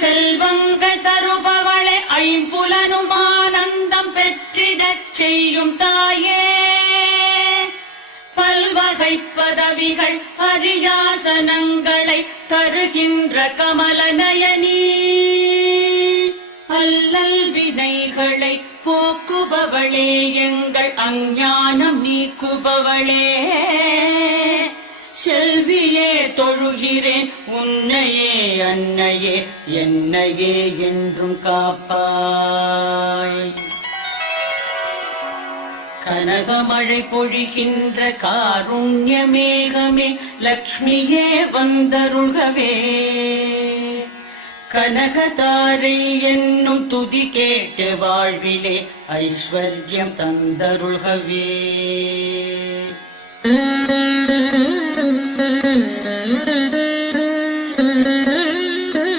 செல்வங்கள் தருபவளே ஐம்புலனும் ஆனந்தம் பெற்றிடச் செய்யும் தாயே பல்வகை பதவிகள் அரியாசனங்களை தருகின்ற கமலநயனி அல்லல் வினைகளை போக்குபவளே எங்கள் அஞ்ஞானம் நீக்குபவளே செல்வியே தொழுகிறேன் உன்னையே அன்னையே என்னையே என்றும் காப்பாய் கனகமழை பொழிகின்ற காருண்ய மேகமே லக்ஷ்மியே வந்தருள்கவே கனகதாரை என்னும் துதி கேட்டு வாழ்விலே ஐஸ்வர்யம் தந்தருள்கவே